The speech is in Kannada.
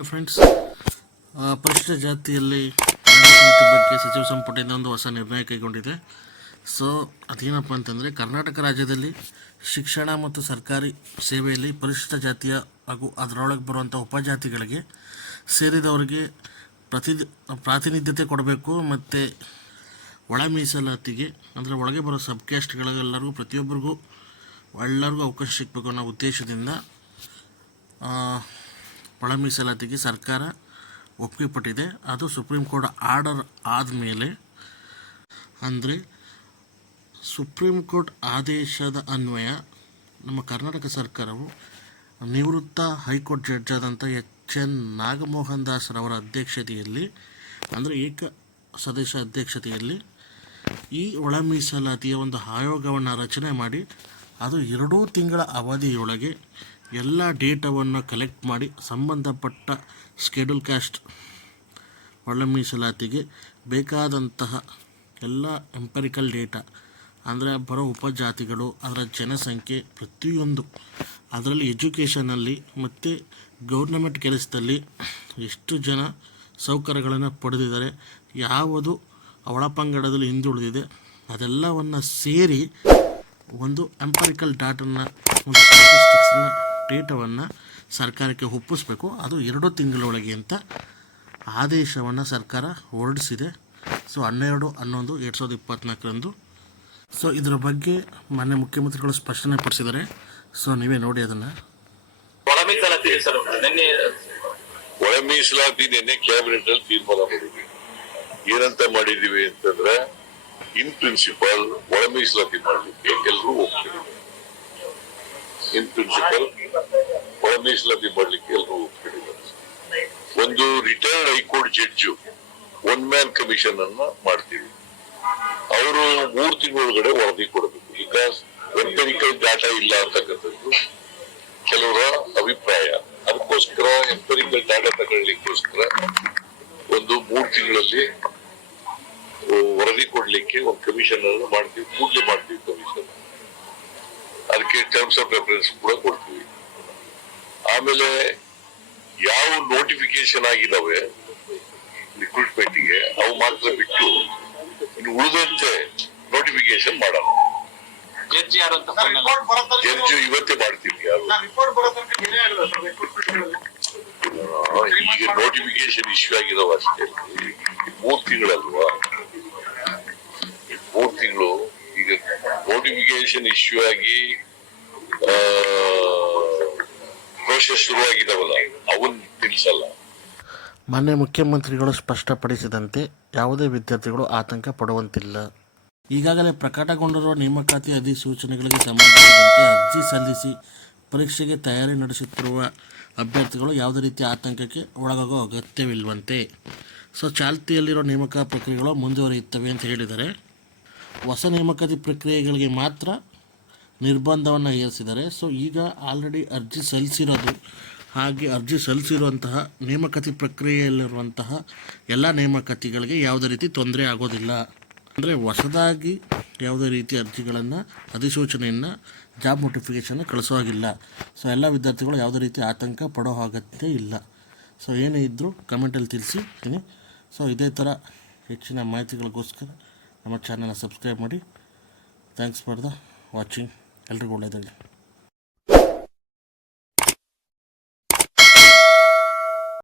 ಫ್ರೆಂಡ್ಸ್, ಪರಿಶಿಷ್ಟ ಜಾತಿಯಲ್ಲಿ ಮೀಸಲಾತಿ ಬಗ್ಗೆ ಸಚಿವ ಸಂಪುಟದಿಂದ ಒಂದು ಹೊಸ ನಿರ್ಣಯ ಕೈಗೊಂಡಿದೆ. ಸೊ ಅದೇನಪ್ಪ ಅಂತಂದರೆ, ಕರ್ನಾಟಕ ರಾಜ್ಯದಲ್ಲಿ ಶಿಕ್ಷಣ ಮತ್ತು ಸರ್ಕಾರಿ ಸೇವೆಯಲ್ಲಿ ಪರಿಶಿಷ್ಟ ಜಾತಿಯ ಹಾಗೂ ಅದರೊಳಗೆ ಬರುವಂಥ ಉಪಜಾತಿಗಳಿಗೆ ಸೇರಿದವರಿಗೆ ಪ್ರಾತಿನಿಧ್ಯತೆ ಕೊಡಬೇಕು. ಮತ್ತು ಒಳ ಮೀಸಲಾತಿಗೆ ಅಂದರೆ ಒಳಗೆ ಬರೋ ಸಬ್ ಕ್ಯಾಸ್ಟ್ಗಳಿಗೆಲ್ಲರಿಗೂ ಪ್ರತಿಯೊಬ್ಬರಿಗೂ ಎಲ್ಲರಿಗೂ ಅವಕಾಶ ಸಿಗಬೇಕು ಅನ್ನೋ ಉದ್ದೇಶದಿಂದ ಒಳ ಮೀಸಲಾತಿಗೆ ಸರ್ಕಾರ ಒಪ್ಪಿಗೆ ಪಟ್ಟಿದೆ. ಅದು ಸುಪ್ರೀಂ ಕೋರ್ಟ್ ಆರ್ಡರ್ ಆದಮೇಲೆ, ಅಂದರೆ ಸುಪ್ರೀಂ ಕೋರ್ಟ್ ಆದೇಶದ ಅನ್ವಯ ನಮ್ಮ ಕರ್ನಾಟಕ ಸರ್ಕಾರವು ನಿವೃತ್ತ ಹೈಕೋರ್ಟ್ ಜಡ್ಜ್ ಆದಂಥ ಎನ್ ನಾಗಮೋಹನ್ ದಾಸ್ ರವರ ಅಧ್ಯಕ್ಷತೆಯಲ್ಲಿ, ಅಂದರೆ ಏಕ ಸದಸ್ಯ ಅಧ್ಯಕ್ಷತೆಯಲ್ಲಿ ಈ ಒಳ ಮೀಸಲಾತಿಯ ಒಂದು ಆಯೋಗವನ್ನು ರಚನೆ ಮಾಡಿ, ಅದು 2 ತಿಂಗಳ ಅವಧಿಯೊಳಗೆ ಎಲ್ಲ ಡೇಟಾವನ್ನು ಕಲೆಕ್ಟ್ ಮಾಡಿ ಸಂಬಂಧಪಟ್ಟ ಶೆಡ್ಯೂಲ್ ಕ್ಯಾಸ್ಟ್ ಒಳ ಮೀಸಲಾತಿಗೆ ಬೇಕಾದಂತಹ ಎಲ್ಲ ಎಂಪರಿಕಲ್ ಡೇಟಾ, ಅಂದರೆ ಬರೋ ಉಪಜಾತಿಗಳು, ಅದರ ಜನಸಂಖ್ಯೆ, ಪ್ರತಿಯೊಂದು ಅದರಲ್ಲಿ ಎಜುಕೇಷನಲ್ಲಿ ಮತ್ತು ಗೌರ್ನಮೆಂಟ್ ಕೆಲಸದಲ್ಲಿ ಎಷ್ಟು ಜನ ಸೌಕರ್ಯಗಳನ್ನು ಪಡೆದಿದ್ದಾರೆ, ಯಾವುದು ಒಳಪಂಗಡದಲ್ಲಿ ಹಿಂದುಳಿದಿದೆ, ಅದೆಲ್ಲವನ್ನು ಸೇರಿ ಒಂದು ಎಂಪರಿಕಲ್ ಡಾಟನ್ನು, ಒಂದು ಸ್ಟ್ಯಾಟಿಸ್ಟಿಕ್ಸ್ನ ಡೇಟಾವನ್ನು ಸರ್ಕಾರಕ್ಕೆ ಒಪ್ಪಿಸಬೇಕು. ಅದು 2 ತಿಂಗಳೊಳಗೆ ಅಂತ ಆದೇಶವನ್ನು ಸರ್ಕಾರ ಹೊರಡಿಸಿದೆ. ಸೊ 12/11/2024 ಸೊ ಇದರ ಬಗ್ಗೆ ಮಾನ್ಯ ಮುಖ್ಯಮಂತ್ರಿಗಳು ಸ್ಪಷ್ಟನೆ ಪಡಿಸಿದ್ದಾರೆ. ಸೊ ನೀವೇ ನೋಡಿ ಅದನ್ನು. ಒಳ ಮೀಸಲಾತಿ ನಿನ್ನೆ ಕ್ಯಾಬಿನೆಟ್ ಅಲ್ಲಿ ತೀರ್ಮಾನ ಮಾಡಿದ್ವಿ. ಏನಂತ ಮಾಡಿದೀವಿ ಅಂತಂದ್ರೆ, ಇನ್ ಪ್ರಿನ್ಸಿಪಲ್ ಒಳ ಮೀಸಲಾತಿ ಮಾಡಲಿಕ್ಕೆ ಎಲ್ಲರೂ ಒಪ್ಪಿದ್ದಾರೆ. ಇನ್ ಪ್ರಿನ್ಸಿಪಲ್ ಒಳ ಮೀಸಲಾತಿ ಮಾಡಲಿಕ್ಕೆ ಎಲ್ಲರೂ ಒಪ್ಪಿದ್ದಾರೆ. ಒಂದು retired high court judge 1 man commission ಅನ್ನ ಮಾಡ್ತೀವಿ. ಅವರು 3 ತಿಂಗಳೊಳಗಡೆ ವರದಿ ಕೊಡಬೇಕು. ಈಗ ಎಂಪೆರಿಕಲ್ ಡಾಟಾ ಇಲ್ಲ ಅಂತಕ್ಕಂಥದ್ದು ಕೆಲವರ ಅಭಿಪ್ರಾಯ. ಅದಕ್ಕೋಸ್ಕರ ಎಂಪೆರಿಕಲ್ ಡಾಟಾ ತಗೊಳ್ಳಿಕ್ಕೋಸ್ಕರ ಒಂದು 3 ತಿಂಗಳಲ್ಲಿ ವರದಿ ಕೊಡ್ಲಿಕ್ಕೆ ಒಂದು ಕಮಿಷನ್ ಅನ್ನು ಮಾಡ್ತೀವಿ. ಕೂಡಲೇ ಮಾಡ್ತೀವಿ ಕಮಿಷನ್. ಅದಕ್ಕೆ ಟರ್ಮ್ಸ್ ಆಫ್ ರೆಫರೆನ್ಸ್ ಕೂಡ ಕೊಡ್ತೀವಿ. ಆಮೇಲೆ ಯಾವ ನೋಟಿಫಿಕೇಶನ್ ಆಗಿದಾವೆ ರಿಕ್ರೂಟ್ಮೆಂಟ್ಗೆ ಅವು ಮಾತ್ರ ಬಿಟ್ಟು ಇನ್ನು ಉಳಿದಂತೆ ನೋಟಿಫಿಕೇಶನ್ ಮಾಡೋಣ. ಜಡ್ಜ್ ಇವತ್ತೇ ಮಾಡ್ತೀವಿ. ಈಗ ನೋಟಿಫಿಕೇಶನ್ ಇಶ್ಯೂ ಆಗಿದಾವ ಅಷ್ಟೇ. 3 ತಿಂಗಳಲ್ವಾ, 3 ತಿಂಗಳು. ಈಗ ನೋಟಿಫಿಕೇಶನ್ ಇಶ್ಯೂ ಆಗಿ ಪ್ರೋಸೆಸ್ ಶುರುವಾಗಿದಾವಲ್ಲ, ಅವನ್ ತಿಳಿಸಲ್ಲ. ಮಾನ್ಯ ಮುಖ್ಯಮಂತ್ರಿಗಳು ಸ್ಪಷ್ಟಪಡಿಸಿದಂತೆ ಯಾವುದೇ ವಿದ್ಯಾರ್ಥಿಗಳು ಆತಂಕ ಪಡುವಂತಿಲ್ಲ. ಈಗಾಗಲೇ ಪ್ರಕಟಗೊಂಡಿರುವ ನೇಮಕಾತಿ ಅಧಿಸೂಚನೆಗಳಿಗೆ ಸಂಬಂಧಿಸಿದಂತೆ ಅರ್ಜಿ ಸಲ್ಲಿಸಿ ಪರೀಕ್ಷೆಗೆ ತಯಾರಿ ನಡೆಸುತ್ತಿರುವ ಅಭ್ಯರ್ಥಿಗಳು ಯಾವುದೇ ರೀತಿಯ ಆತಂಕಕ್ಕೆ ಒಳಗಾಗೋ ಅಗತ್ಯವಿಲ್ವಂತೆ. ಸೊ ಚಾಲ್ತಿಯಲ್ಲಿರೋ ನೇಮಕ ಪ್ರಕ್ರಿಯೆಗಳು ಮುಂದುವರಿಯುತ್ತವೆ ಅಂತ ಹೇಳಿದ್ದಾರೆ. ಹೊಸ ನೇಮಕಾತಿ ಪ್ರಕ್ರಿಯೆಗಳಿಗೆ ಮಾತ್ರ ನಿರ್ಬಂಧವನ್ನು ಹೇರಿಸಿದ್ದಾರೆ. ಸೊ ಈಗ ಆಲ್ರೆಡಿ ಅರ್ಜಿ ಸಲ್ಲಿಸಿರೋದು, ಹಾಗೆ ಅರ್ಜಿ ಸಲ್ಲಿಸಿರುವಂತಹ ನೇಮಕಾತಿ ಪ್ರಕ್ರಿಯೆಯಲ್ಲಿರುವಂತಹ ಎಲ್ಲ ನೇಮಕಾತಿಗಳಿಗೆ ಯಾವುದೇ ರೀತಿ ತೊಂದರೆ ಆಗೋದಿಲ್ಲ. ಅಂದರೆ ಹೊಸದಾಗಿ ಯಾವುದೇ ರೀತಿ ಅರ್ಜಿಗಳನ್ನು, ಅಧಿಸೂಚನೆಯನ್ನು, ಜಾಬ್ ನೋಟಿಫಿಕೇಷನ್ ಕಳಿಸೋ ಹಾಗಿಲ್ಲ. ಸೊ ಎಲ್ಲ ವಿದ್ಯಾರ್ಥಿಗಳು ಯಾವುದೇ ರೀತಿ ಆತಂಕ ಪಡೋ ಅಗತ್ಯ ಇಲ್ಲ. ಸೊ ಏನೇ ಇದ್ದರೂ ಕಮೆಂಟಲ್ಲಿ ತಿಳಿಸಿ. ಸೊ ಇದೇ ಥರ ಹೆಚ್ಚಿನ ಮಾಹಿತಿಗಳಿಗೋಸ್ಕರ ನಮ್ಮ ಚಾನಲ್ನ ಸಬ್ಸ್ಕ್ರೈಬ್ ಮಾಡಿ. Thanks for the watching. ಎಲ್ರಿಗೂ ಒಳ್ಳೆಯದಾಗಲಿ.